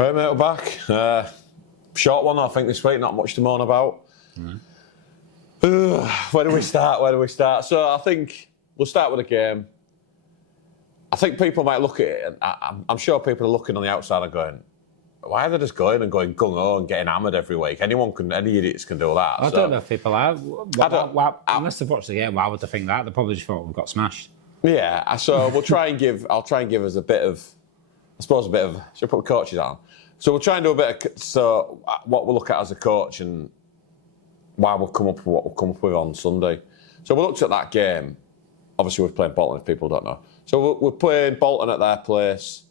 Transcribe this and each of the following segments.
Right, mate, we're back. Short one, I think, this week. Not much to moan about. Where do we start? So I think we'll start with a game. I think people might look at it, and I'm sure people are looking on the outside and going, why are they just going gung-ho and getting hammered every week? Any idiots can do that. I don't know if people are. Unless they've watched the game, why would they think that? They probably just thought we got smashed. Yeah, so I'll try and give us a bit of, should I put the coaches on? So we'll try and do a bit of, what we'll look at as a coach and why we'll come up with what we'll come up with on Sunday. So we looked at that game. Obviously, we're playing Bolton, if people don't know. So we're playing Bolton at their place.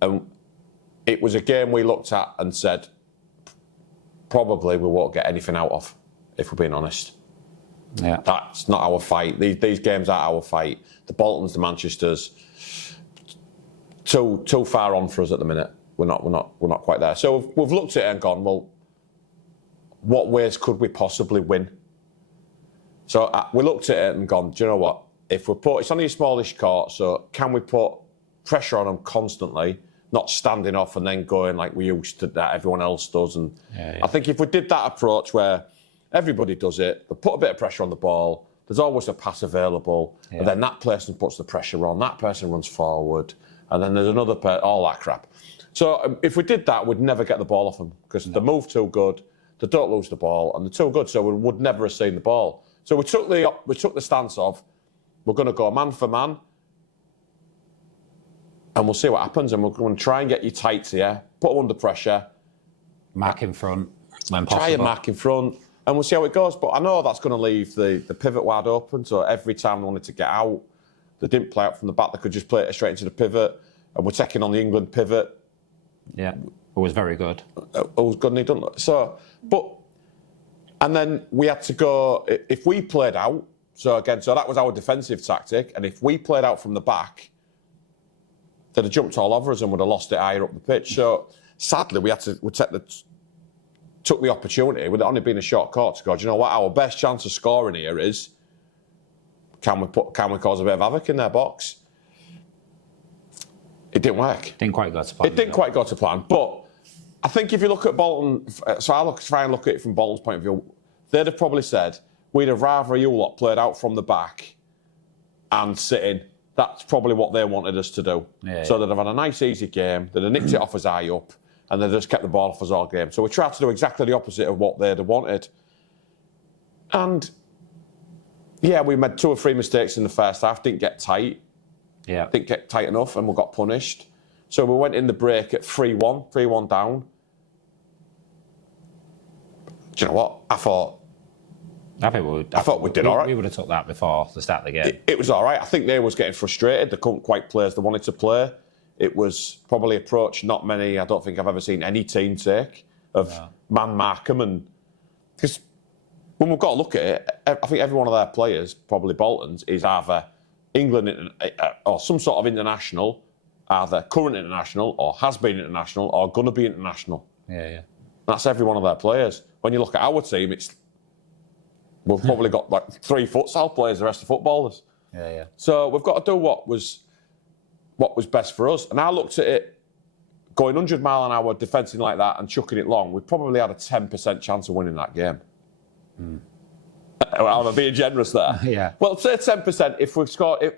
And it was a game we looked at and said, probably we won't get anything out of, if we're being honest. Yeah. That's not our fight. These games aren't our fight. The Boltons, the Manchesters, too far on for us at the minute. We're not quite there. So we've looked at it and gone, well, what ways could we possibly win? So we looked at it and gone, do you know what? If we it's only a smallish court, so can we put pressure on them constantly, not standing off and then going like we used to, that everyone else does? And I think if we did that approach where everybody does it, they put a bit of pressure on the ball, there's always a pass available, and then that person puts the pressure on, that person runs forward, and then there's another all that crap. So if we did that, we'd never get the ball off them because they move too good, they don't lose the ball, and they're too good, so we would never have seen the ball. So we took the stance of, we're going to go man for man, and we'll see what happens, and we're going to try and get you tight here, put them under pressure. Mark in front when possible. Try and mark in front, and we'll see how it goes. But I know that's going to leave the pivot wide open, so every time they wanted to get out, they didn't play out from the back, they could just play it straight into the pivot, and we're taking on the England pivot. Yeah, it was very good. It was good, and he done so. And then we had to go, if we played out, so that was our defensive tactic, and if we played out from the back, they'd have jumped all over us and would have lost it higher up the pitch. So sadly, we took the opportunity, with it only being a short court, to go, do you know what, our best chance of scoring here is, can we cause a bit of havoc in their box? It didn't work. Didn't quite go to plan. It didn't quite go to plan. But I think if you look at Bolton, so I try and look at it from Bolton's point of view, they'd have probably said, we'd have rather you lot played out from the back and sitting. That's probably what they wanted us to do. So they'd have had a nice, easy game, they'd have nicked it off us high up, and they'd just kept the ball off us all game. So we tried to do exactly the opposite of what they'd have wanted. And, yeah, we made 2 or 3 mistakes in the first half, didn't get tight. Didn't get tight enough, and we got punished. So we went in the break at 3-1 down. Do you know what? I thought we did all right. We would have took that before the start of the game. It was all right. I think they was getting frustrated. They couldn't quite play as they wanted to play. It was probably an approach not many, I don't think I've ever seen any team take, of man mark them. And because when we've got to look at it, I think every one of their players, probably Bolton's, is either England or some sort of international, either current international or has been international or going to be international. That's every one of their players. When you look at our team, we've probably got like 3 futsal players, the rest are footballers. So we've got to do what was best for us. And I looked at it, going 100 mile an hour, defending like that and chucking it long, we probably had a 10% chance of winning that game. I'm being generous there. Well, say 10% if we've scored.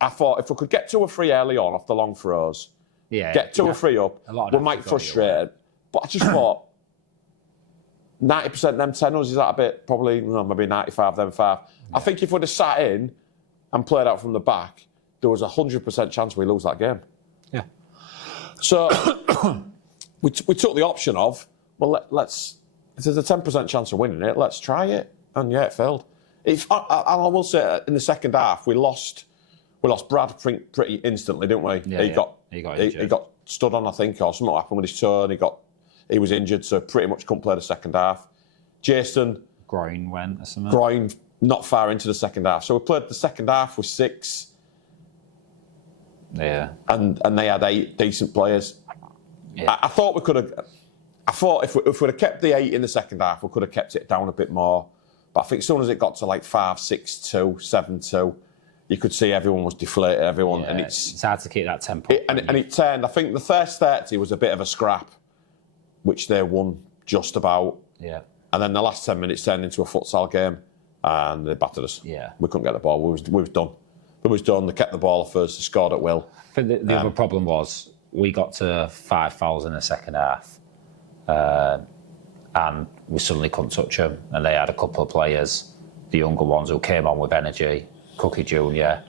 I thought if we could get 2 or 3 early on off the long throws, get 2 or 3 up, we might frustrate it. But I just thought 90% them 10-us, is that a bit, probably, maybe 95 them 5. I think if we'd have sat in and played out from the back, there was a 100% chance we lose that game. So we took the option of, well, let's, if there's a 10% chance of winning it, let's try it. And it failed. I will say, in the second half, we lost Brad pretty instantly, didn't we? He got stood on, I think, or something happened with his toe, and he was injured, so pretty much couldn't play the second half. Jason groin went or something. Groin not far into the second half, so we played the second half with 6. And they had 8 decent players. I thought we could have. I thought if we'd have kept the 8 in the second half, we could have kept it down a bit more. But I think as soon as it got to like 5-6-2, 7-2, you could see everyone was deflated, and it's hard to keep that tempo. And it turned, I think the first 30 was a bit of a scrap, which they won just about. Yeah. And then the last 10 minutes turned into a futsal game, and they battered us. Yeah. We couldn't get the ball. We was done. It was done. They kept the ball off us. They scored at will. I think the other problem was we got to 5 fouls in the second half, and we suddenly couldn't touch them. And they had a couple of players, the younger ones, who came on with energy. Cookie Jr.,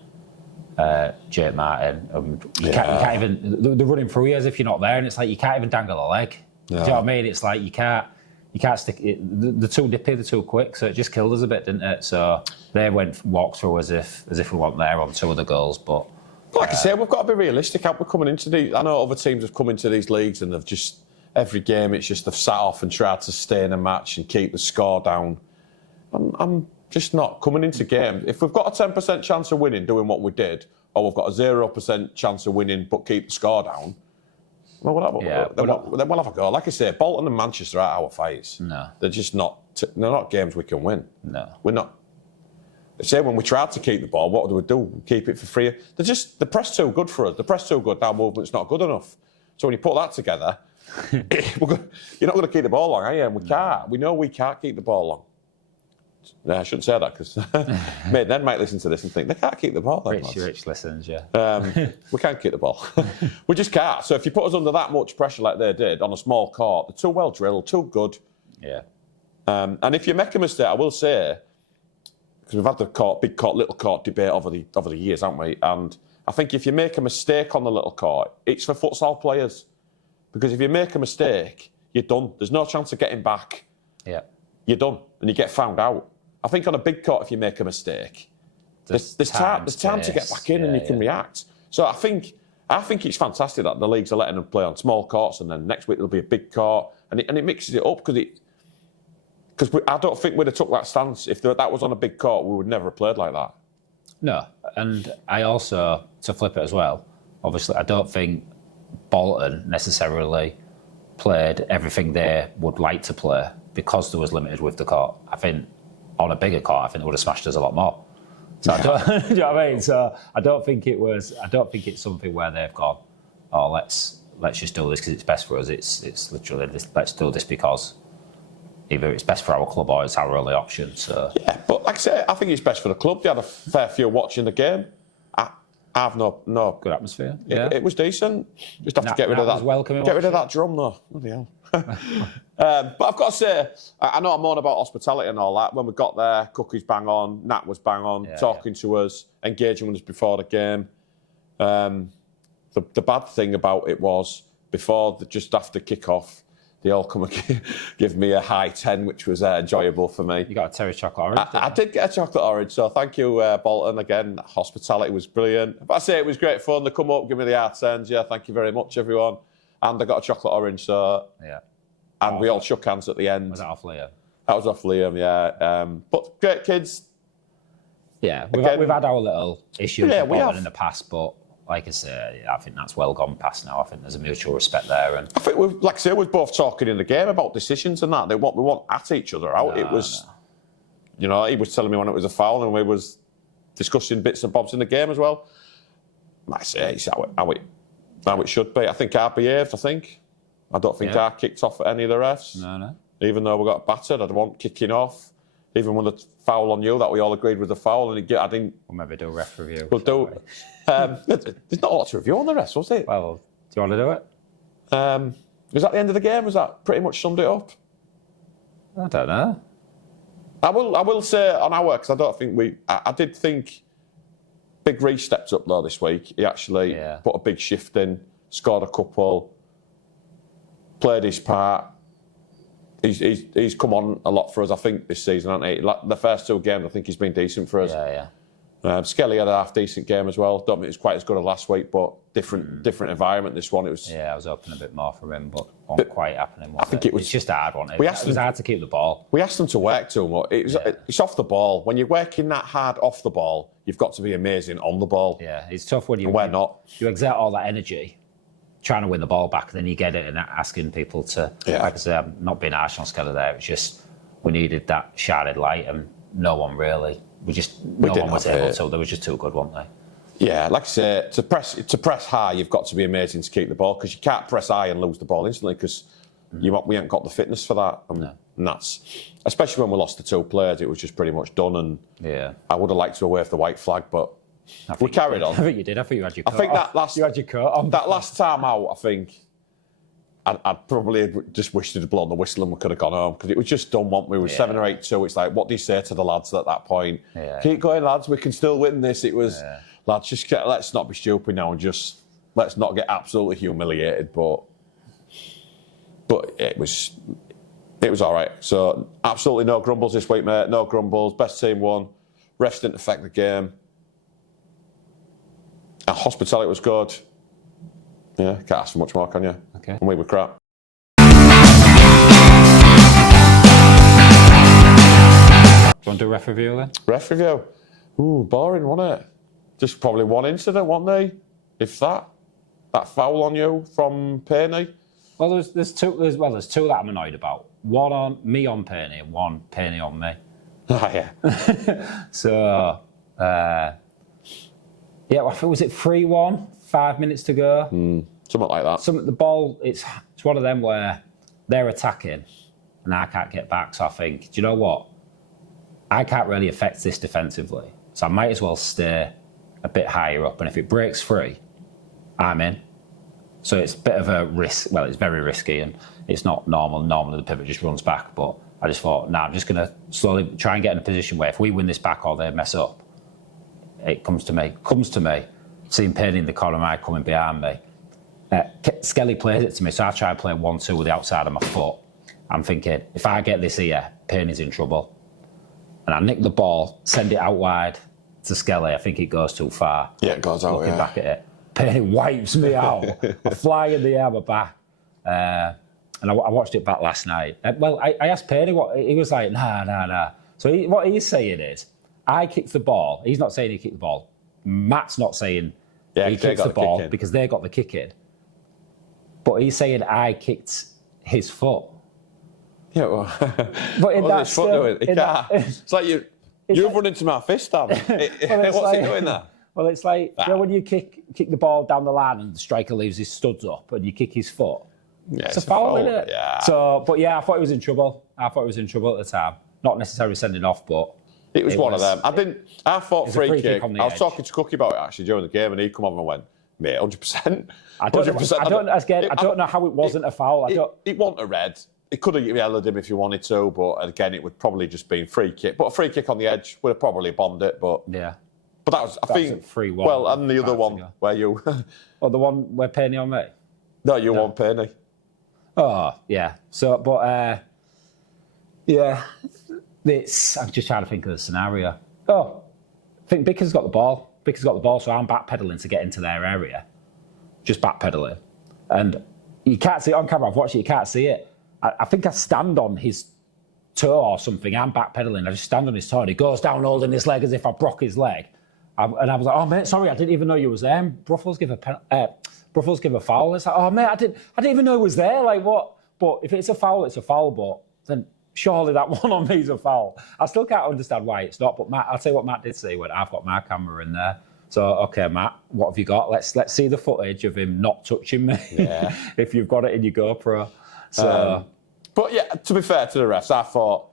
Jake Martin. You can't even. They're running through you as if you're not there, and it's like you can't even dangle a leg. Do you know what I mean? It's like you can't stick it. They're too nippy, they're too quick, so it just killed us a bit, didn't it? So they walked through as if we weren't there on 2 of the goals. But like I say, we've got to be realistic. We're coming into these. I know other teams have come into these leagues and they've just every game it's just they've sat off and tried to stay in a match and keep the score down. I'm just not coming into games. If we've got a 10% chance of winning doing what we did, or we've got a 0% chance of winning but keep the score down, well, then we'll have a go. Like I say, Bolton and Manchester are our fights. No. They're just not. They're not games we can win. No. We're not. They say when we tried to keep the ball, what do? We keep it for free. The press too good for us. The press too good. Our movement's not good enough. So when you put that together, you're not going to keep the ball long, are you? And we can't. We know we can't keep the ball long. No, I shouldn't say that because Maidenhead might listen to this and think they can't keep the ball. Rich listens, yeah. We can't keep the ball. We just can't. So if you put us under that much pressure like they did on a small court, they're too well drilled, too good. Yeah. And if you make a mistake, I will say, because we've had the big court, little court debate over the years, haven't we? And I think if you make a mistake on the little court, it's for futsal players. Because if you make a mistake, you're done. There's no chance of getting back. Yeah. You're done, and you get found out. I think on a big court, if you make a mistake, there's time to get back in and you can react. So I think it's fantastic that the leagues are letting them play on small courts, and then next week there'll be a big court, and it mixes it up because I don't think we'd have took that stance if that was on a big court. We would never have played like that. No, and I also, to flip it as well, obviously I don't think Bolton necessarily played everything they would like to play because there was limited with the court. I think on a bigger court, I think they would have smashed us a lot more. So I don't, do you know what I mean? So I don't think it's something where they've gone, oh, let's just do this because it's best for us. It's literally let's do this because either it's best for our club or it's our only option. So yeah, but like I say, I think it's best for the club. They had a fair few watching the game. I've no good atmosphere. It was decent. Just have to get rid of that. Get rid of that drum though. Bloody hell. But I've got to say, I know I'm on about hospitality and all that. When we got there, Cookie's bang on, Nat was bang on, talking to us, engaging with us before the game. The bad thing about it was just after kick-off, they all come and give me a high 10, which was enjoyable for me. You got a Terry chocolate orange? I did get a chocolate orange, so thank you, Bolton. Again, hospitality was brilliant. But I say it was great fun. They come up, give me the hard 10s. Yeah, thank you very much, everyone. And I got a chocolate orange, so... Yeah. And we all shook hands at the end. Was that off Liam? That was off Liam, yeah. But great kids. Yeah, we've had our little issues with Bolton in the past, but like I say, I think that's well gone past now. I think there's a mutual respect there. And I think, like I say, we're both talking in the game about decisions and that. We want at each other out. It was, you know, he was telling me when it was a foul and we was discussing bits and bobs in the game as well. Like I say, it's how it should be. I think I behaved, I don't think I kicked off at any of the refs. No. Even though we got battered, I don't want kicking off. Even when the foul on you, that we all agreed was a foul, and I didn't... We'll maybe do a ref review. We'll do... there's not a lot to review on the refs, was it? Well, do you want to do it? Was that the end of the game? Was that pretty much summed it up? I don't know. I will say on our, because I don't think I did think Big Reece stepped up though this week. He actually put a big shift in, scored a couple, played his part. He's come on a lot for us, I think, this season, hasn't he? Like the first 2 games, I think he's been decent for us. Yeah. Skelly had a half-decent game as well. Don't think it was quite as good as last week, but different environment. This one, it was. Yeah, I was hoping a bit more for him, but wasn't quite happening. I think it's just a hard one. It was hard to keep the ball. We asked them to work too much. It's off the ball. When you're working that hard off the ball, you've got to be amazing on the ball. Yeah, it's tough when we're not. You exert all that energy trying to win the ball back, and then you get it and asking people to, like I say, I'm not being harsh on Skelly there, it's just we needed that sharded light and no one really no one was able to. They were just too good, weren't they? Yeah, like I say, to press high, you've got to be amazing to keep the ball because you can't press high and lose the ball instantly because we ain't got the fitness for that. And that's, especially when we lost the 2 players, it was just pretty much done. And I would have liked to have waved the white flag, but we carried on. I think you did. I think you had your coat. I think you had your coat on. That last time out, I think I'd probably just wished it had blown the whistle and we could have gone home because it was just done, wasn't we? We were 7 or 8-2. It's like, what do you say to the lads at that point? Keep going, lads. We can still win this. It was, lads, let's not be stupid now and just let's not get absolutely humiliated. But it was all right. So absolutely no grumbles this week, mate. No grumbles. Best team won. Refs didn't affect the game. Our hospitality was good. Yeah, can't ask for much more, can you? Okay. And we were crap. Do you want to do a ref review then? Ref review. Ooh, boring, wasn't it? Just probably one incident, wasn't they? If that. That foul on you from Payne. Well, there's two that I'm annoyed about. One on me on Payne and one Payne on me. Oh, yeah. So, I think was it 3-1, 5 minutes to go? Something like that. The ball, it's one of them where they're attacking and I can't get back. So I think, do you know what? I can't really affect this defensively. So I might as well stay a bit higher up. And if it breaks free, I'm in. So it's a bit of a risk. Well, it's very risky and it's not normal. Normally the pivot just runs back. But I just thought, I'm just going to slowly try and get in a position where if we win this back or they mess up, it comes to me. Seeing Payne in the corner, am I coming behind me? Skelly plays it to me, so I try and play 1-2 with the outside of my foot. I'm thinking, if I get this here, Payne is in trouble. And I nick the ball, send it out wide to Skelly. I think it goes too far. Yeah, it goes out, Looking back at it. Payne wipes me out. I fly in the air, my back. And I watched it back last night. I asked Payne what he was like, nah. So what he's saying is, I kicked the ball. He's not saying he kicked the ball. Matt's not saying he kicked the ball because they got the kick in. But he's saying I kicked his foot. Yeah, well, but in what's his foot doing? It's like you've run into my fist, Dan. What's he doing there? Well, it's like when you kick the ball down the line and the striker leaves his studs up and you kick his foot. Yeah, it's a foul, isn't it? Yeah. So, but I thought he was in trouble. At the time. Not necessarily sending off, but it was one of them. I thought free kick. I was edge. talking to Cookie about it actually during the game, and he come over and went, "Mate, 100%." I don't know how it wasn't a foul. It wasn't a red. It could have yellowed him if you wanted to, but again, it would probably just been free kick. But a free kick on the edge would have probably bombed it. But yeah. But that was, I think, 3-1. Well, and the other one where you. Oh, the one where Payne on me. No, you won Payne. Oh yeah. So, but yeah, I'm just trying to think of the scenario. Oh, I think Bicker's got the ball. So I'm backpedaling to get into their area. Just backpedaling. And you can't see it on camera. I've watched it, you can't see it. I think I stand on his toe or something. I'm backpedaling. I just stand on his toe and he goes down holding his leg as if I broke his leg. And I was like, oh, mate, sorry, I didn't even know you was there. Bruffels give a foul. It's like, oh, mate, I didn't even know he was there. Like, what? But if it's a foul, it's a foul. But then surely that one on me is a foul. I still can't understand why it's not. But Matt, I'll tell you what Matt did say when I've got my camera in there. So, okay, Matt, what have you got? Let's see the footage of him not touching me. Yeah. If you've got it in your GoPro. So, but yeah, to be fair to the refs, I thought.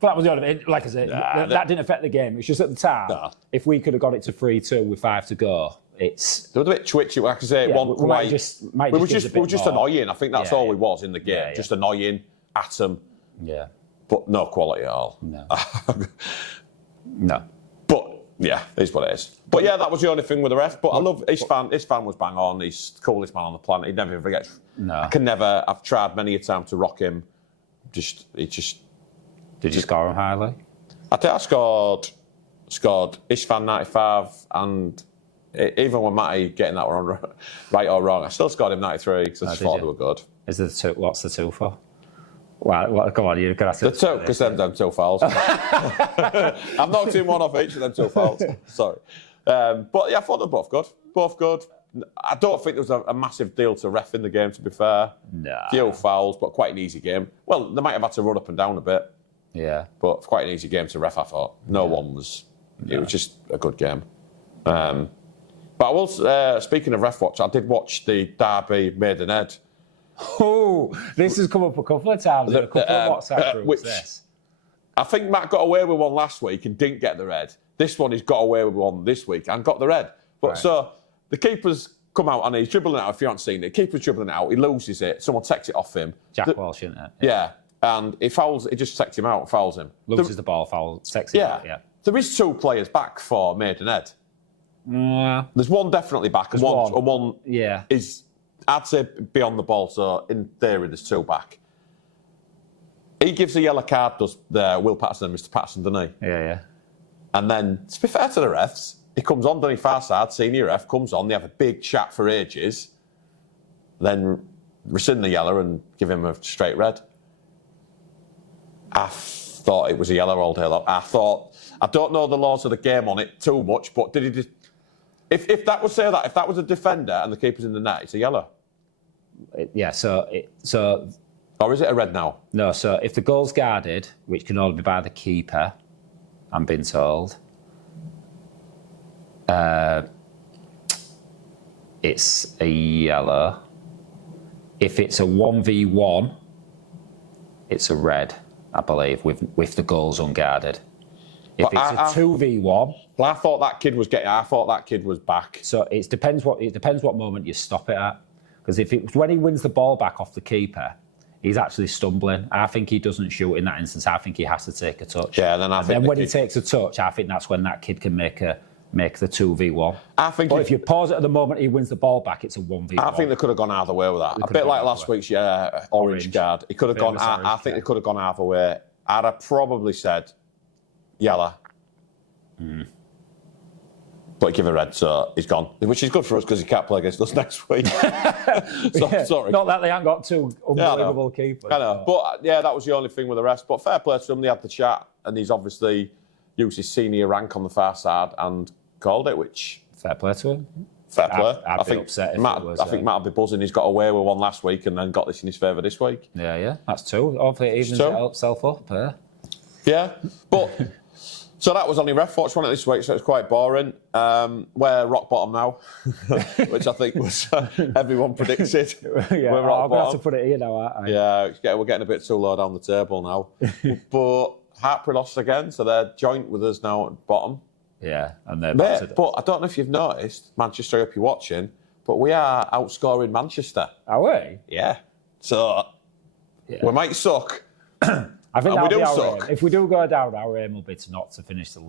But that was the only thing. Like I said, that didn't affect the game. It's just at the time, if we could have got it to 3-2 with 5 to go, it's. They were a bit twitchy, like I say. We were just annoying. I think that's all we was in the game. Just annoying at them. Yeah. But no quality at all. No. No. But yeah, it is what it is. But yeah, that was the only thing with the ref. But I love his fan. His fan was bang on. He's the coolest man on the planet. He'd never forget. No. I've tried many a time to rock him. Did you score him highly? I think I scored Ishvan 95, and even when Matty getting that one right or wrong, I still scored him 93 because I just thought they were good. What's the 2 for? Well, come on, you're going to have to. The 2, because them 2 fouls. I've knocked in one off each of them 2 fouls. Sorry. But yeah, I thought they were both good. Both good. I don't think there was a massive deal to ref in the game, to be fair. No. Few fouls, but quite an easy game. Well, they might have had to run up and down a bit. Yeah. But quite an easy game to ref, I thought. No one was It was just a good game. But I will, speaking of ref watch, I did watch the Derby Maidenhead. Oh, this has come up a couple of times in a couple of WhatsApp groups. This. I think Matt got away with one last week and didn't get the red. This one, he's got away with one this week and got the red. But Right. so the keeper's come out and he's dribbling it out. If you haven't seen it, the keeper's dribbling it out. He loses it. Someone takes it off him. Jack Walsh, isn't it? Yeah, and he fouls. He just takes him out and fouls him. Loses the ball, foul, sexy. Yeah. There is 2 players back for Maidenhead. There's one definitely back, and one Yeah. is, I'd say, beyond the ball. So in theory, there's 2 back. He gives a yellow card, does Will Patterson and Mr. Patterson, doesn't he? Yeah. And then, to be fair to the refs, he comes on, doesn't he? Far side, senior ref comes on. They have a big chat for ages. Then rescind the yellow and give him a straight red. I thought it was a yellow all day long. I don't know the laws of the game on it too much, but did he just... If that was if that was a defender and the keeper's in the net, it's a yellow. Yeah, so Or is it a red now? no, so if the goal's guarded, which can only be by the keeper, I'm being told, it's a yellow. If it's a 1v1, it's a red, I believe, with the goals unguarded. If But it's a 2v1, Well, I thought that kid was back. so it depends what moment you stop it at. Because if it's when he wins the ball back off the keeper, he's actually stumbling. I think he doesn't shoot in that instance. I think he has to take a touch. Yeah, then I think when he takes a touch, I think that's when that kid can make the 2v1. I think But if you pause it at the moment he wins the ball back, it's a 1v1. I think they could have gone either way with that. A bit like last week's orange card. It could have gone. I think they could have gone either way. I'd have probably said yellow. But give a red, so he's gone. Which is good for us because he can't play against us next week. So, sorry. Not that they haven't got 2 unbelievable keepers. I know. But that was the only thing with the rest. But fair play to him. They had the chat, and he's obviously used his senior rank on the far side and called it, which... Fair play to him. Fair play. I'd be upset if Matt, it was... I think Matt would be buzzing. He's got away with one last week and then got this in his favour this week. Yeah. That's 2. Hopefully it evens itself up. Yeah. But... So that was only ref watch, wasn't it, this week? So it's quite boring. We're rock bottom now, which I think was everyone predicted. Yeah, we're rock I'm going to have to put it here now, aren't I? Yeah, we're getting a bit too low down the table now. But Hartpury lost again, so they're joint with us now at bottom. Yeah, and they're But I don't know if you've noticed, Manchester, I hope you're watching, but we are outscoring Manchester. Are we? Yeah. So we might suck. I think we that'll be do our suck. aim. If we do go down, our aim will be not to finish the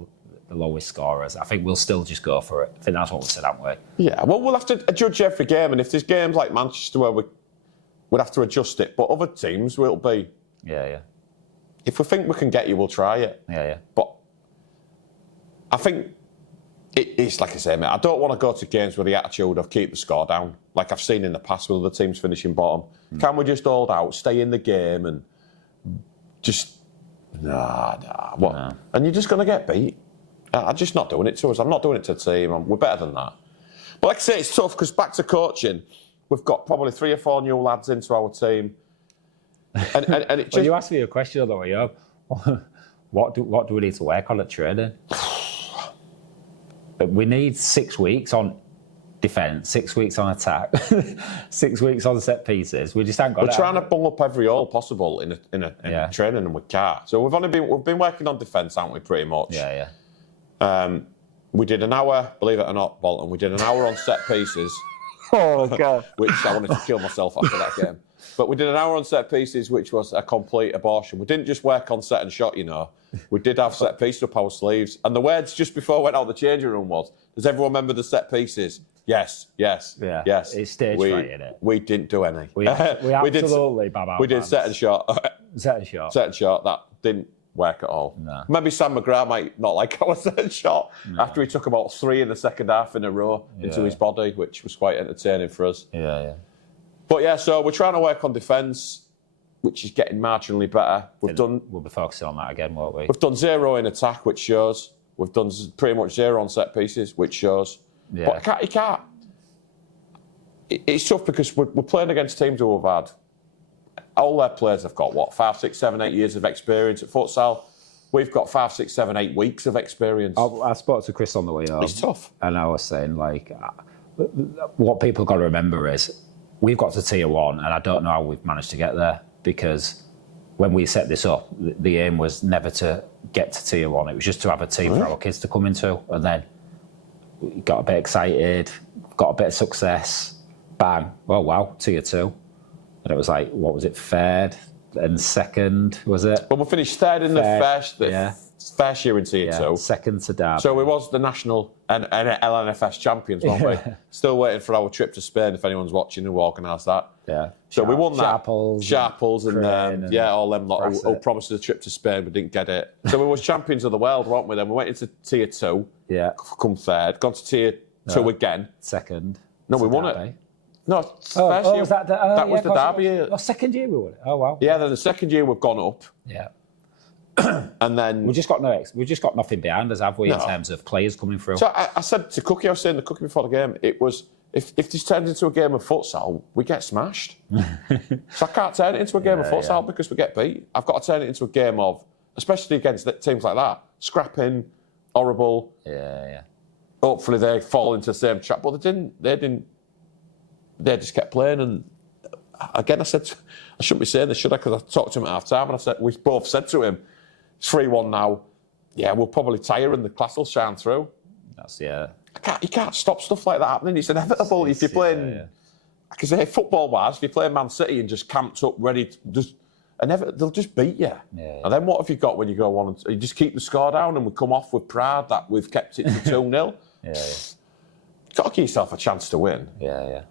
lowest scorers. I think we'll still just go for it. I think that's what we said, haven't we? Yeah, well, we'll have to judge every game, and if there's games like Manchester where we'd have to adjust it, but other teams will be. Yeah. If we think we can get you, we'll try it. Yeah. But I think it's like I say, mate, I don't want to go to games with the attitude of keep the score down, like I've seen in the past with other teams finishing bottom. Can we just hold out, stay in the game, and just what? No. And you're just going to get beat. I'm just not doing it to us. I'm not doing it to the team. We're better than that. But like I say, it's tough because back to coaching, we've got probably 3 or 4 new lads into our team. And it just... Well, you asked me a question though, you what do we need to work on at training? We need 6 weeks on defence, 6 weeks on attack, 6 weeks on set pieces. We just haven't got it. We're trying to bung up every hole possible in a training, and we can't. So we've been working on defence, haven't we? Pretty much. Yeah. We did an hour, believe it or not, Bolton. We did an hour on set pieces. Oh God! Which I wanted to kill myself after that game. But we did an hour on set pieces, which was a complete abortion. We didn't just work on set and shot, you know. We did have set pieces up our sleeves. And the words just before I went out the changing room was, does everyone remember the set pieces? Yes. Yeah. Yes. It's stage fright, isn't it? We didn't do any. We absolutely bab out. We did set and shot. Set and shot. Set and shot. That didn't work at all. No. Maybe Sam McGrath might not like our set and shot after he took about 3 in the second half in a row into his body, which was quite entertaining for us. Yeah. But yeah, so we're trying to work on defence, which is getting marginally better. We'll be focusing on that again, won't we? We've done 0 in attack, which shows. We've done pretty much 0 on set pieces, which shows. Yeah. But you can't. It's tough because we're playing against teams who have had all their players have got 5, 6, 7, 8 years of experience at futsal. we've got 5, 6, 7, 8 weeks of experience. I spoke to Chris on the way home. It's tough. And I was saying, like, what people got to remember is we've got to tier 1, and I don't know how we've managed to get there, because when we set this up, the aim was never to get to tier 1. It was just to have a team for our kids to come into, and then we got a bit excited, got a bit of success, bang, oh wow, tier 2. And it was like, what was it, third and second, was it? Well, we finished third in the first year in tier 2. Second to Derby. So we was the national and LNFS champions, weren't we? Still waiting for our trip to Spain, if anyone's watching, who organised that. Yeah. So we won that. Sharples and all them lot who promised us a trip to Spain, but didn't get it. So we was champions of the world, weren't we? Then we went into tier 2. Yeah. Come third. Gone to tier 2 again. Second. No, we won it. No, first year. Was that was the Derby year. Oh, second year we won it. Oh wow. Yeah, then the second year we've gone up. Yeah. And then we've just got nothing behind us, have we, in terms of players coming through? So I said to Cookie, I was saying to Cookie before the game, it was if this turns into a game of futsal, we get smashed. So I can't turn it into a game of futsal because we get beat. I've got to turn it into a game of, especially against teams like that, scrapping, horrible. Yeah. Hopefully they fall into the same trap, but they didn't. They just kept playing, and again I said, I shouldn't be saying this, should I? Because I talked to him at half time, and I said, we both said to him, it's 3-1 now. Yeah, we'll probably tire, and the class will shine through. You can't stop stuff like that happening. It's inevitable if you're playing. Because football-wise, if you're playing Man City and just camped up, ready to they'll just beat you. Yeah. And then what have you got when you go on? You just keep the score down, and we come off with pride that we've kept it to 2-0. Yeah. Got to give yourself a chance to win. Yeah.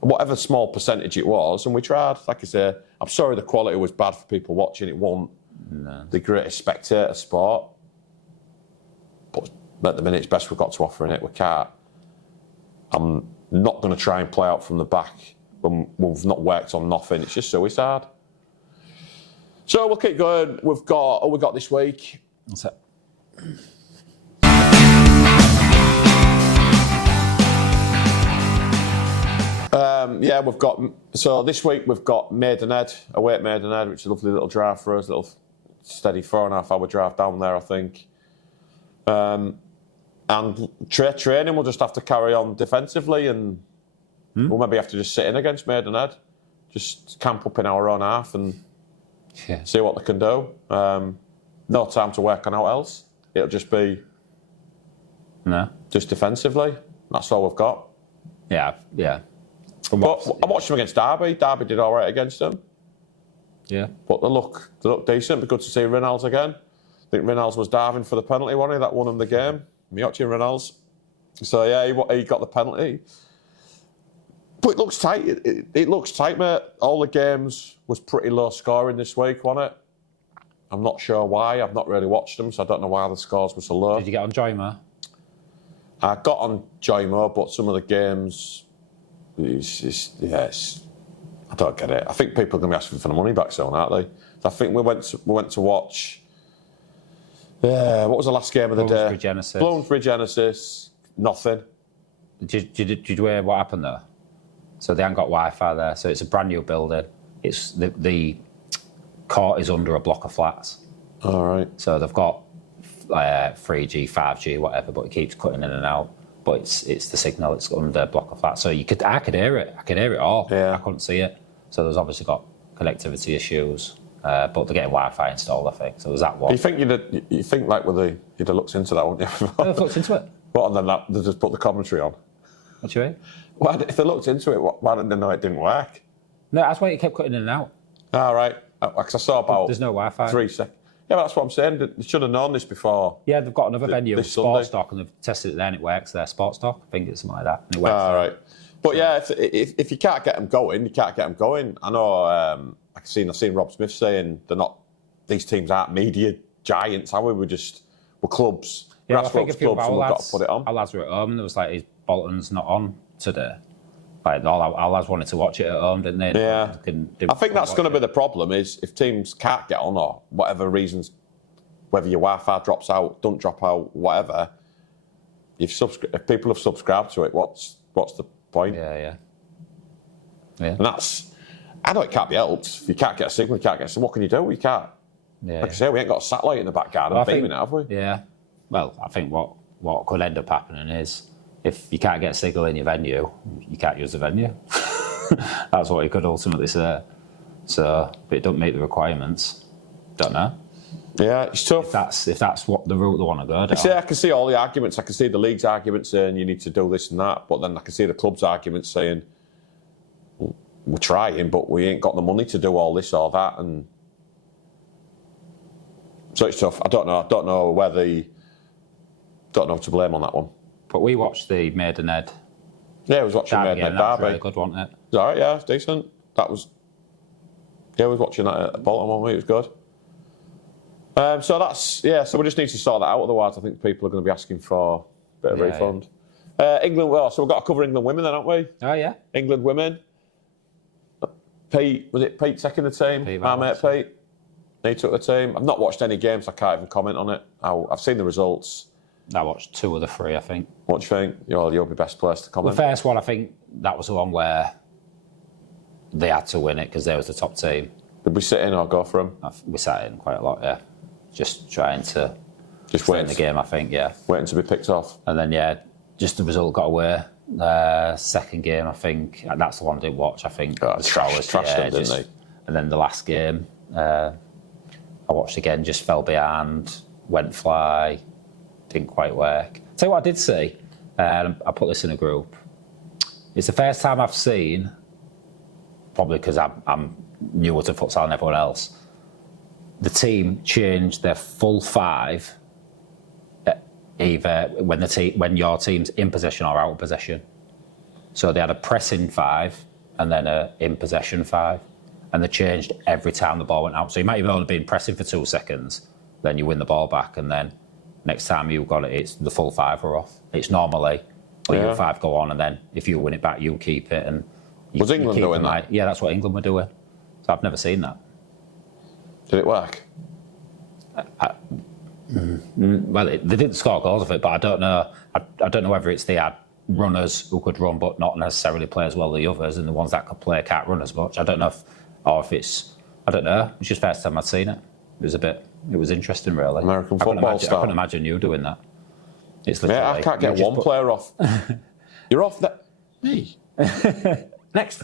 Whatever small percentage it was, and we tried. Like I say, I'm sorry the quality was bad for people watching. It wasn't the greatest spectator sport. But at the minute, it's best we've got to offer in it. We can't. I'm not going to try and play out from the back when we've not worked on nothing. It's just suicide. So we'll keep going. We've got this week. What's that? We've got. So this week we've got Maidenhead, away at Maidenhead, which is a lovely little drive for us, little steady 4.5 hour drive down there, I think. And training we'll just have to carry on defensively, and we'll maybe have to just sit in against Maidenhead, just camp up in our own half and see what they can do. No time to work on out else. It'll just be just defensively. That's all we've got. Yeah. But I watched them against Derby. Derby did all right against them. Yeah. But they look decent. It'd be good to see Reynolds again. I think Reynolds was diving for the penalty, wasn't he? That won him the game. Miochi Reynolds. So yeah, he got the penalty. But it looks tight. It looks tight, mate. All the games was pretty low scoring this week, wasn't it? I'm not sure why. I've not really watched them, so I don't know why the scores were so low. Did you get on Joymer? I got on Joymo, but some of the games, I don't get it. I think people are going to be asking for the money back soon, aren't they? I think we went to watch. What was the last game of the day? Bloomsbury Genesis. Nothing. Did you hear what happened there? So they haven't got Wi-Fi there. So it's a brand new building. It's the court is under a block of flats. All right. So they've got 3G, 5G, whatever, but it keeps cutting in and out. But it's the signal. It's under a block of flats. So I could hear it. I could hear it all. Yeah. I couldn't see it. So there's obviously got connectivity issues. But they're getting Wi-Fi installed, I think. So was that one? You think like you'd have looked into that, wouldn't you? They've looked into it. What, and then they just put the commentary on? What do you mean? If they looked into it, why didn't they know it didn't work? No, that's why it kept cutting in and out. All right. Because I saw about... There's no Wi-Fi. 3 seconds. Yeah, but that's what I'm saying. They should have known this before. Yeah, they've got another venue, Sports Dock, and they've tested it there and it works there. Sports Dock, I think it's something like that. And it works all right. But yeah, if you can't get them going, you can't get them going. I know I've seen Rob Smith saying these teams aren't media giants, are we? We're clubs. Yeah, I think a few of our lads were at home and there was like, Bolton's not on today. Like all our lads wanted to watch it at home, didn't they? Yeah. I think that's going to be the problem is if teams can't get on or whatever reasons, whether your Wi-Fi drops out, don't drop out, whatever, if people have subscribed to it, what's the point? Yeah. And I know it can't be helped. If you can't get a signal, what can you do? You can't. Yeah, Like I say, we ain't got a satellite in the back garden beaming it, have we? Yeah. Well, I think what could end up happening is if you can't get a signal in your venue, you can't use the venue. That's what you could ultimately say. So, but it don't meet the requirements. Don't know. Yeah, it's tough. If that's what the route they want to go down. I can see all the arguments. I can see the league's arguments saying you need to do this and that, but then I can see the club's arguments saying we're trying, but we ain't got the money to do all this or that, and so it's tough. I don't know. Don't know to blame on that one. But we watched the Maidenhead. Yeah, I was watching Maidenhead That was Derby. really good, wasn't it? It's all right, yeah, it's decent. That was. Yeah, we was watching that at Bolton one week. It was good. So that's So we just need to sort that out. Otherwise, I think people are going to be asking for a bit of refund. Yeah. England. Well, so we've got to cover England women, then, haven't we? Oh yeah. England women. Pete taking the team? Our mate Pete. He took the team. I've not watched any games. So I can't even comment on it. I've seen the results. I watched 2 of the 3, I think. What do you think? You'll be best placed to comment. The first one, I think that was the one where they had to win it because they was the top team. Did we sit in or go for them? We sat in quite a lot, yeah. Just trying to win the game, I think, yeah. Waiting to be picked off. And then, just the result got away. Second game, I think, that's the one I didn't watch, I think. Trashed them, didn't they? And then the last game, I watched again, just fell behind, went fly, didn't quite work. Tell you what I did see, I put this in a group. It's the first time I've seen, probably because I'm newer to futsal than everyone else, the team changed their full 5 either when your team's in possession or out of possession. So they had a pressing 5 and then a in possession 5, and they changed every time the ball went out. So you might have only been pressing for 2 seconds, then you win the ball back, and then next time you got it, it's the full 5 are off. It's normally your 5 go on, and then if you win it back, you keep it. And was England doing that? Yeah, that's what England were doing. So I've never seen that. Did it work? Well, they didn't score goals of it, but I don't know. I don't know whether it's they had runners who could run, but not necessarily play as well as the others, and the ones that could play can't run as much. I don't know if it's. I don't know. It's just the first time I'd seen it. It was interesting, really. American football style. I couldn't imagine you doing that. It's yeah, I can't get one player off. You're off. Me. Next.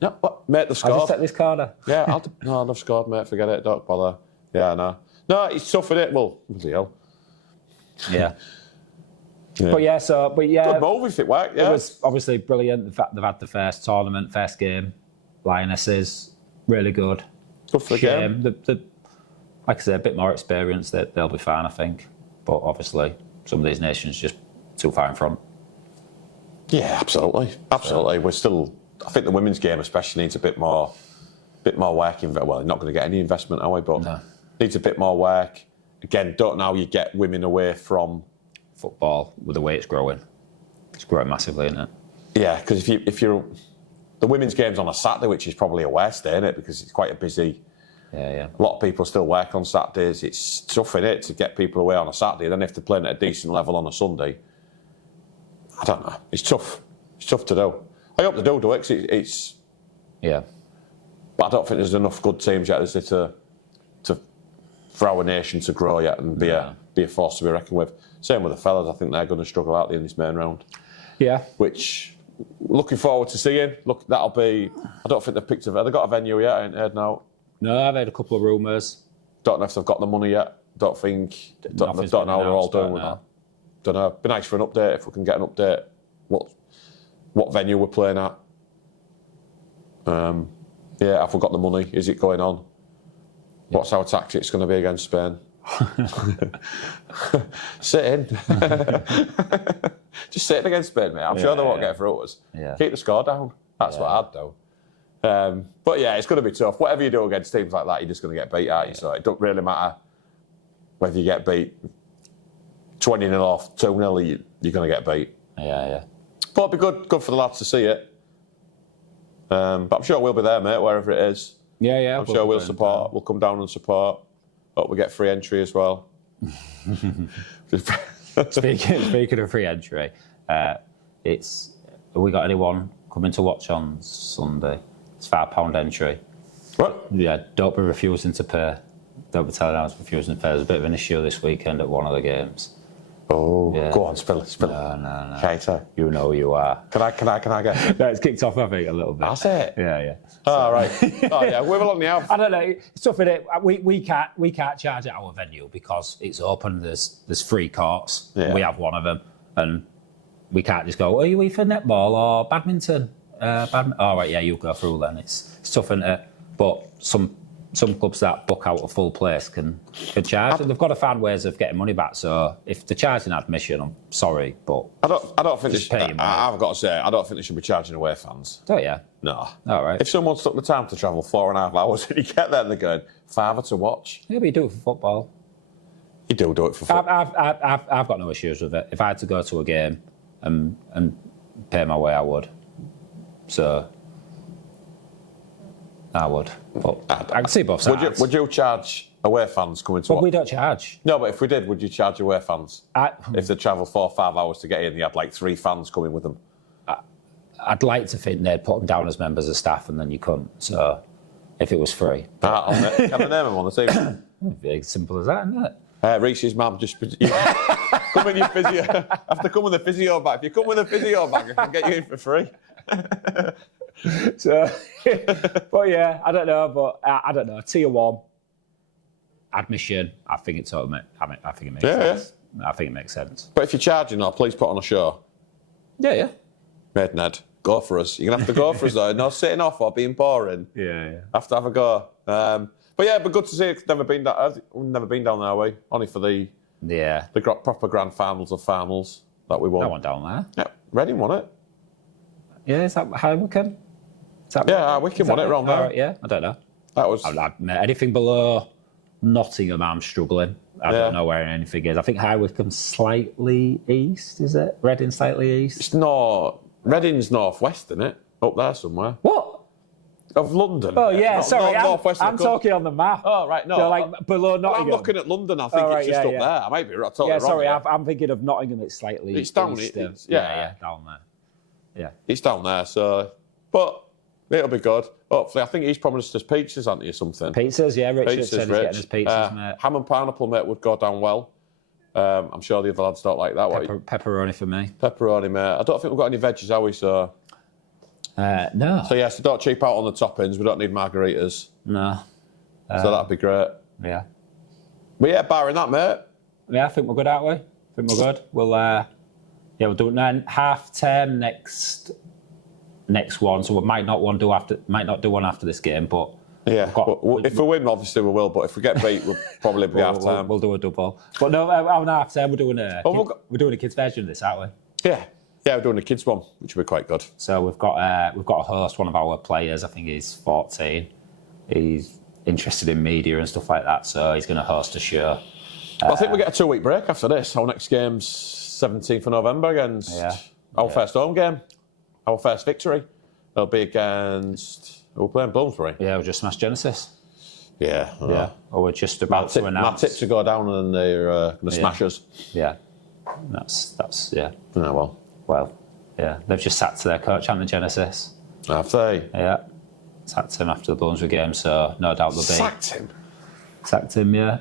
No, what? Mate, they've scored. I'll just take this corner. Yeah, they've scored, mate. Forget it. Don't bother. Yeah, no. No, it's tough, isn't it? Well, bloody hell. Yeah. But yeah. Good move if it worked, yeah. It was obviously brilliant. The fact they've had the first tournament, first game. Lionesses, really good. Good for the game. Like I say, a bit more experience, they'll be fine, I think. But obviously, some of these nations just too far in front. Yeah, absolutely. Absolutely. We're still... I think the women's game especially needs a bit more work. Well, not going to get any investment, are we? But needs a bit more work. Again, don't know how you get women away from football with the way it's growing. It's growing massively, isn't it? Yeah, because if you're the women's game's on a Saturday, which is probably a worst day, isn't it? Because it's quite a busy. Yeah. A lot of people still work on Saturdays. It's tough, isn't it, to get people away on a Saturday. Then if they're playing at a decent level on a Sunday, I don't know. It's tough. It's tough to do. I hope they do it. 'Cause it's. Yeah. But I don't think there's enough good teams yet, is there, for our nation to grow yet and be a force to be reckoned with. Same with the fellas. I think they're going to struggle out in this main round. Yeah. Which, looking forward to seeing. Look, that'll be. I don't think they've picked. Have they got a venue yet? I ain't heard now. No, I've heard a couple of rumours. Don't know if they've got the money yet. Don't know how they're all doing with that. Don't know. Be nice for an update if we can get an update. What venue we're playing at? Have we got the money? Is it going on? What's our tactics going to be against Spain? Sit in. Just sit in against Spain, mate. I'm sure they won't get through us. Yeah. Keep the score down. That's what I'd do. But yeah, it's going to be tough. Whatever you do against teams like that, you're just going to get beat, aren't you? So it don't really matter whether you get beat 20-0 off, 2-0, you're going to get beat. Yeah. But it'll be good for the lads to see it. But I'm sure we'll be there, mate, wherever it is. Yeah. I'm sure we'll support. We'll come down and support. Hope we get free entry as well. Speaking of free entry, have we got anyone coming to watch on Sunday? It's £5 entry. What? Yeah, don't be refusing to pay. Don't be telling I was confusing the players. There's a bit of an issue this weekend at one of the games. Oh, Yeah. go on, spill it. No. Kato. You know who you are. Can I get? No, it's kicked off, I think, a little bit. That's it. Yeah. Oh, right. Oh, yeah, we're along the out. I don't know. It's tough, innit? We can't charge at our venue because it's open. There's free courts. Yeah. We have one of them, and we can't just go. Are you for netball or badminton? Oh, right, yeah, you go through then. It's tough, isn't it? But some clubs that book out a full place can charge, and they've got to find ways of getting money back. So if they're charging admission, I'm sorry, but I don't think just pay your money. I've got to say, I don't think they should be charging away fans. Oh yeah. No. All right. If someone took the time to travel 4.5 hours and you get there and they're going, £5 to watch. Yeah, but you do it for football. You do it for fun. I've got no issues with it. If I had to go to a game and pay my way, I would. So I would. But I can see both sides. Would you charge away fans coming to But watch? we don't charge. No, but if we did, would you charge away fans? If they travel 4 or 5 hours to get in, you had like 3 fans coming with them. I'd like to think they'd put them down as members of staff, and then you couldn't. So if it was free, Can I name them on the team? very simple as that, isn't it? Reese's mum just come with your physio. Have to come with a physio bag. If you come with a physio bag, I can get you in for free. So, but yeah, I don't know. But I don't know. Tier 1 admission. I think it's totally. I think it makes sense. I think it makes sense. But if you're charging, please put on a show. Yeah. Maidenhead, go for us. You're gonna have to go for us though. No sitting off or being boring. Yeah. Have to have a go. But yeah, but good to see it. Never been down. We've never been down that way. Only for the proper grand finals of finals that we won. That one down there. Yeah, Reading won it. Yeah, is that High Wycombe? Wycombe won it around there. Right, yeah, I don't know. That was. Anything below Nottingham, I'm struggling. I don't know where anything is. I think High Wycombe's slightly east, is it? Reading slightly east? It's not. Reading's northwest, isn't it? Up there somewhere. What? Of London. Oh, yeah, sorry. Northwest I'm talking on the map. Oh, right, no. So, like, below Nottingham. I'm looking at London, I think it's just up there. I might be totally wrong. Sorry, I'm thinking of Nottingham, it's slightly It's down, east. yeah, down there. Yeah. It's down there, so. But it'll be good. Hopefully, I think he's promised us pizzas, hasn't he, or something? Pizzas, yeah. Richard Pizzas, said he's getting us pizzas, mate. Ham and pineapple, mate, would go down well. I'm sure the other lads don't like that. Pepperoni for me. Pepperoni, mate. I don't think we've got any veggies, have we, so... No. So, yeah, so don't cheap out on the toppings. We don't need margaritas. No. So that'd be great. Yeah. But yeah, barring that, mate. Yeah, I think we're good, aren't we? I think we're good. We'll do it then. 30:30 next one. So we might not do one after this game, but yeah. If we win, obviously we will. But if we get beat, we'll probably be half time. We'll do a double. But no, on half time we're doing a kids version of this, aren't we? Yeah. Yeah, we're doing a kids one, which will be quite good. So we've got a host, one of our players. I think he's 14. He's interested in media and stuff like that, so he's going to host a show. Well, I think we get a 2-week break after this. Our next game's 17th of November against our first home game, our first victory. It'll be against. We're playing Bloomsbury. Yeah, we just smashed Genesis. Yeah. Yeah. Or we're just about to announce. My tips to go down and they're going to smash us. Yeah. That's yeah. Oh, well, yeah. They've just sacked their coach, haven't they, Genesis? Have they? Yeah. Sacked him after the Bloomsbury game, so no doubt they'll be. Sacked him? Sacked him, yeah.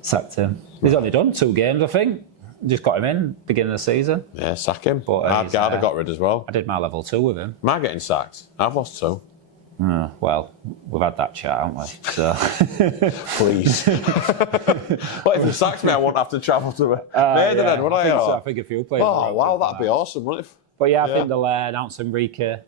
Sacked him. He's only done 2 games, I think. Just got him in, beginning of the season. Yeah, sack him. But Ardgarda got rid as well. I did my level 2 with him. Am I getting sacked? I've lost 2. Well, we've had that chat, haven't we? So. Please. What if he sacks me? I won't have to travel to Maidenhead, would I? I think a few players. Oh, wow, that'd be awesome, wouldn't it? But yeah, I think they'll announce Enrique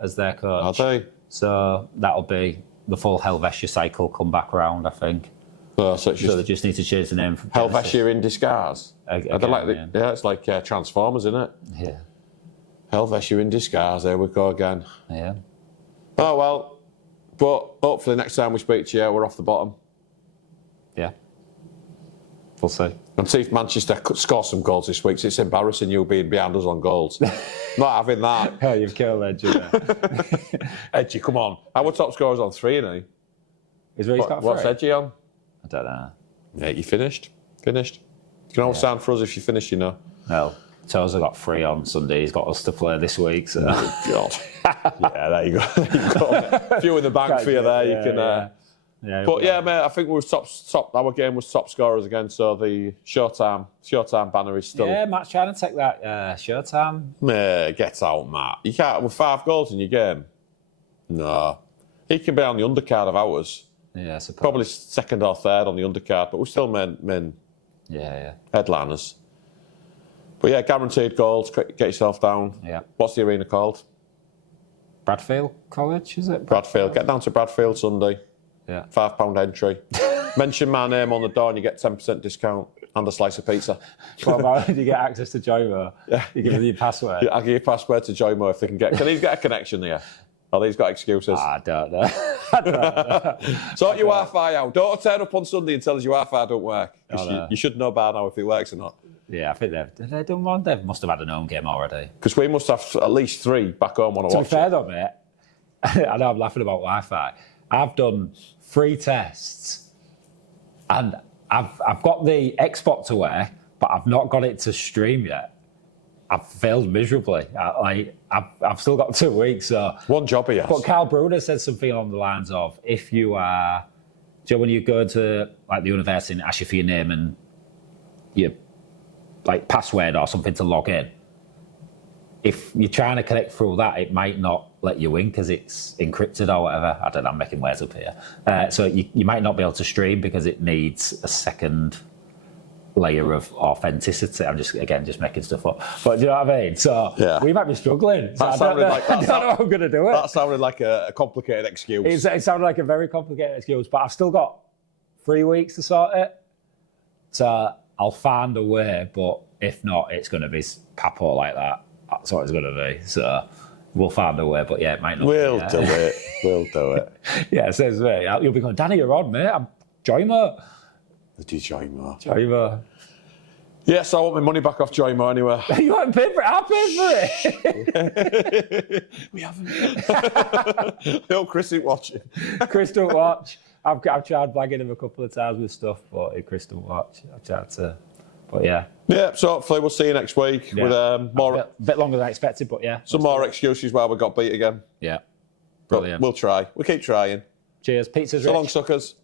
as their coach. I'll do. So that'll be the full Helvetia cycle come back around, I think. So they just need to change the name from Helvetia in disguise. Again, it's like Transformers, isn't it? Yeah. Helvetia in disguise, there we go again. Yeah. Oh, well, but hopefully next time we speak to you, we're off the bottom. Yeah. We'll see. And see if Manchester could score some goals this week. It's embarrassing you being behind us on goals. Not having that. Oh, you've killed Edgy there. Edgy, come on. Our top scorer's on 3, isn't he? Is Reece got 3? What's Edgy on? I don't know. Yeah, you finished. You can always sound for us if you finish, you know. No. Tozer got 3 on Sunday. He's got us to play this week. So. Oh, God. Yeah, there you go. You've got a few in the bank for you there. You can Yeah, But yeah, mate, I think we was top. Our game was top scorers again, so the Showtime banner is still. Yeah, Matt's trying to take that Showtime. Mate, get out, Matt. You can't with 5 goals in your game. No, he can be on the undercard of ours. Yeah, I suppose. Probably second or third on the undercard, but we're still main Yeah. headliners. But yeah, guaranteed goals. Get yourself down. Yeah. What's the arena called? Bradfield College, is it? Bradfield. Get down to Bradfield Sunday. Yeah. £5 entry. Mention my name on the door and you get 10% discount and a slice of pizza. What about if you get access to Jomo? Yeah. You give them your password. I'll give you a password to Jomo if they can get. Can he get a connection here? Oh, he's got excuses. I don't know. I don't know. Sort your Wi-Fi out. Don't turn up on Sunday and tell us your Wi-Fi don't work. No. You should know by now if it works or not. Yeah, I think they've done one. They must have had an home game already. Because we must have at least 3 back home on a watch. To be fair though, mate, I know I'm laughing about Wi-Fi. I've done 3 tests, and I've got the Xbox to work, but I've not got it to stream yet. I've failed miserably. I've still got 2 weeks. So One job he has. But Carl Bruder said something along the lines of, if you are, do you know when you go to like the university and ask you for your name and your like password or something to log in, if you're trying to connect through that, it might not let you in because it's encrypted or whatever. I don't know, I'm making words up here. So you might not be able to stream because it needs a second layer of authenticity. I'm just making stuff up. But do you know what I mean? So Yeah. we might be struggling. So I don't know how I'm going to do it. That sounded like a complicated excuse. It sounded like a very complicated excuse, but I've still got 3 weeks to sort it. So I'll find a way, but if not, it's going to be papo like that. That's what it's going to be. So we'll find a way, but yeah, it might not. We'll be, do it. We'll do it. Yeah, it says me. You'll be going, Danny, you're on, mate. I'm Joymo. The Joymo. Joymo. Yes, I want my money back off Joymo anyway. You haven't paid for it. I paid for it. We haven't. No, Chris ain't watching. Chris don't watch. I've tried blagging him a couple of times with stuff, but Chris don't watch. I've tried to, but yeah. Yeah, so hopefully we'll see you next week with more. A bit longer than I expected, but yeah. Some more excuses why we got beat again. Yeah. But Brilliant. we'll try. We'll keep trying. Cheers. Pizza's So rich. long, suckers.